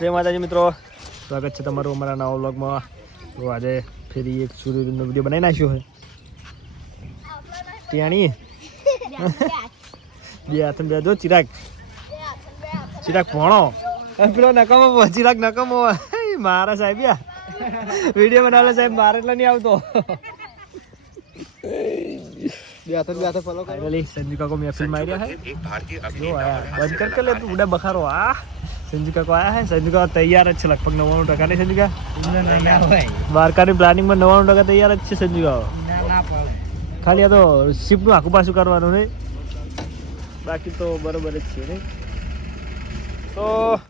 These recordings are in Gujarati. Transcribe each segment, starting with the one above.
જય માતાજી મિત્રો, સ્વાગત છે તમારું અમારા નવા વ્લોગમાં. તો આજે ફરી એક સૂર્યનો વિડીયો બનાવી નાખ્યો છે. ત્યાંની બે હાથ બે જો ચિરાગ ભણો પેલો નકામો ચિરાગ નકામો મારા સાહેબ વિડીયો બનાવેલા સાહેબ મારે એટલે નહીં આવતો. संजू का को महफिल में आया है जो आया बंद करके ले तू उड़ा बखारो आ संजू का को आया है. संजू का तैयार है लगभग 99% नहीं संजू का बार का प्लानिंग में 99% तैयार है संजू का खाली आ तो शिफ्ट નું આખું પાછું કરવાનું નહીં બાકી તો બરોબર જ છે નહીં. તો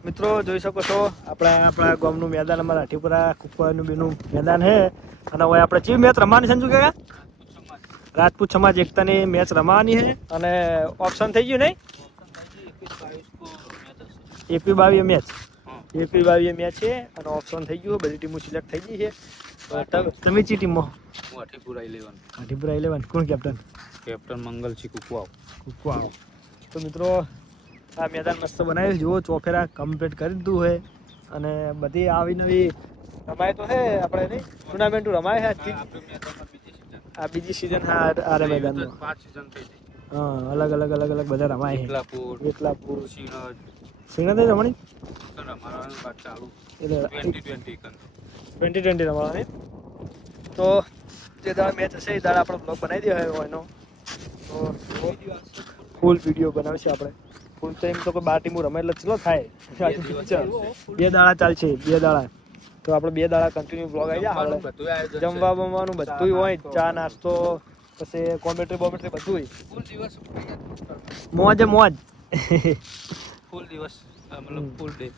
મિત્રો જોઈ શકો છો આપણા ગામનું મેદાન અમારા હાટીપુરા કુકવાનું બેનું મેદાન છે અને હવે આપણે ચીવ મેચ રમવાની સંજુ કાકા રાજપૂત સમાજ એકતાની મેચ રમવાની છે અને ઓપ્શન થઈ ગયું નહીં 21-22 મેચ 21-22 મેચ છે અને ઓપ્શન થઈ ગયું બધી ટીમો સિલેક્ટ થઈ ગઈ છે. તમે ચી ટીમમાં હાટીપુરા 11 કોણ કેપ્ટન મંગલસિંહ કુકવાવ. તો મિત્રો આ મેદાન મસ્ત બનાવ્યું જુઓ ચોફેરા કમ્પ્લીટ કરી દીધું છે અને બધી આવી નવી રમાય તો છે આપણે નહીં ટુર્નામેન્ટો રમાય છે આ બીજી સીઝન આ મેદાનમાં 5 સીઝન થઈ ગઈ. હા અલગ અલગ બધા રમાય છે. એકલાપુર શ્રીનગર રમણી રમાવાનું ચાલુ એટલે 2020 રમાવાની. તો જે દાડા મેચ હશે એ દાડા આપણો બ્લોગ બનાવી દેવાય હોય એનો તો ફૂલ વિડીયો બનાવશે આપણે. ફૂલ તો એમ તો કોઈ 12 ટીમો રમે એટલે ચલો થાય 2 દાડા ચાલશે 2 દાડા તો આપણે 2 દાડા કન્ટિન્યુ બ્લોગ આવી જાય. જમવા બમવાનું બધું હોય ચા નાસ્તો પછી કોમેન્ટ્રી બધું હોય મોજ ફૂલ દિવસ ફૂલ ડે.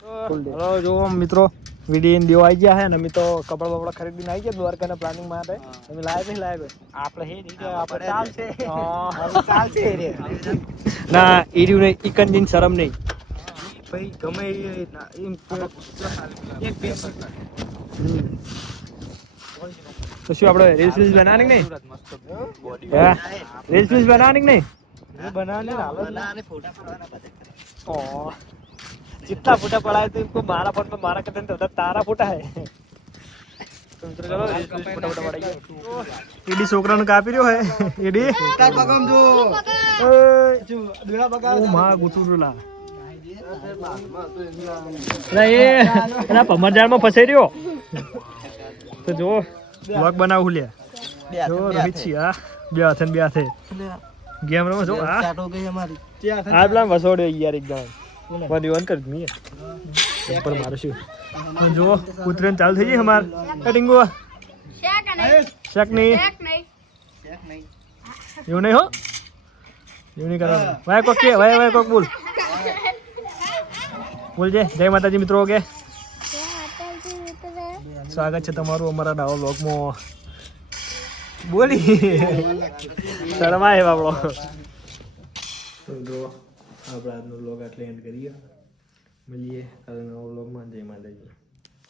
હલો જો મિત્રો વિડીયો દેવા આવી ગયા છે ને અમે તો કપડા બપડા ખરીદીને આવી ગયા દ્વારકાના પ્લાનિંગ માટે. તમે લાયક નહીં લાયક આપણે ચાલશે ના ઈર્યું નહીં ઈકન દિન શરમ નહીં ભાઈ ગમે તો શું આપણે રીલ્સ બનાવવાની નહીં રીલ્સ બનાવવાની નહીં जितना फोटा पड़ा है तो इनको मारा फोन में मारा करते हैं तो तारा फोटा है. तो मित्र चलो फोटा पड़ाई ईडी छोकरा ने कापी રહ્યો હે ईडी કાક બગમ જો દુડા બગા ઓ માં ગુતુરુલા ના એ એના પમરજાળ માં ફસાઈ રહ્યો તો જો વ્લોગ બનાવું લે જો રોહિત છી આ બે હાથે ગેમ રમો છો આ સ્ટાર્ટ હો ગઈ અમારી આ પ્લાન વસોડ્યો યાર એકદમ બધી ઓન કરી મી ઉપર મારો શું જો ઉતરેન ચાલુ થઈ ગઈ હમાર કટિંગો શેક નહીં એવું નહીં હો એવું નહીં કરવાનું વાય કોક કે વાય કોક બોલ જે જય માતાજી મિત્રો કે સ્વાગત છે તમારું અમારા નવા વ્લોગમાં. બોલી શરમાય બાપડો. તો જો આપણે આજનો વ્લોગ આટલે એન્ડ કરીએ મળીએ કાલે નવા વ્લોગમાં. જય માતાજી.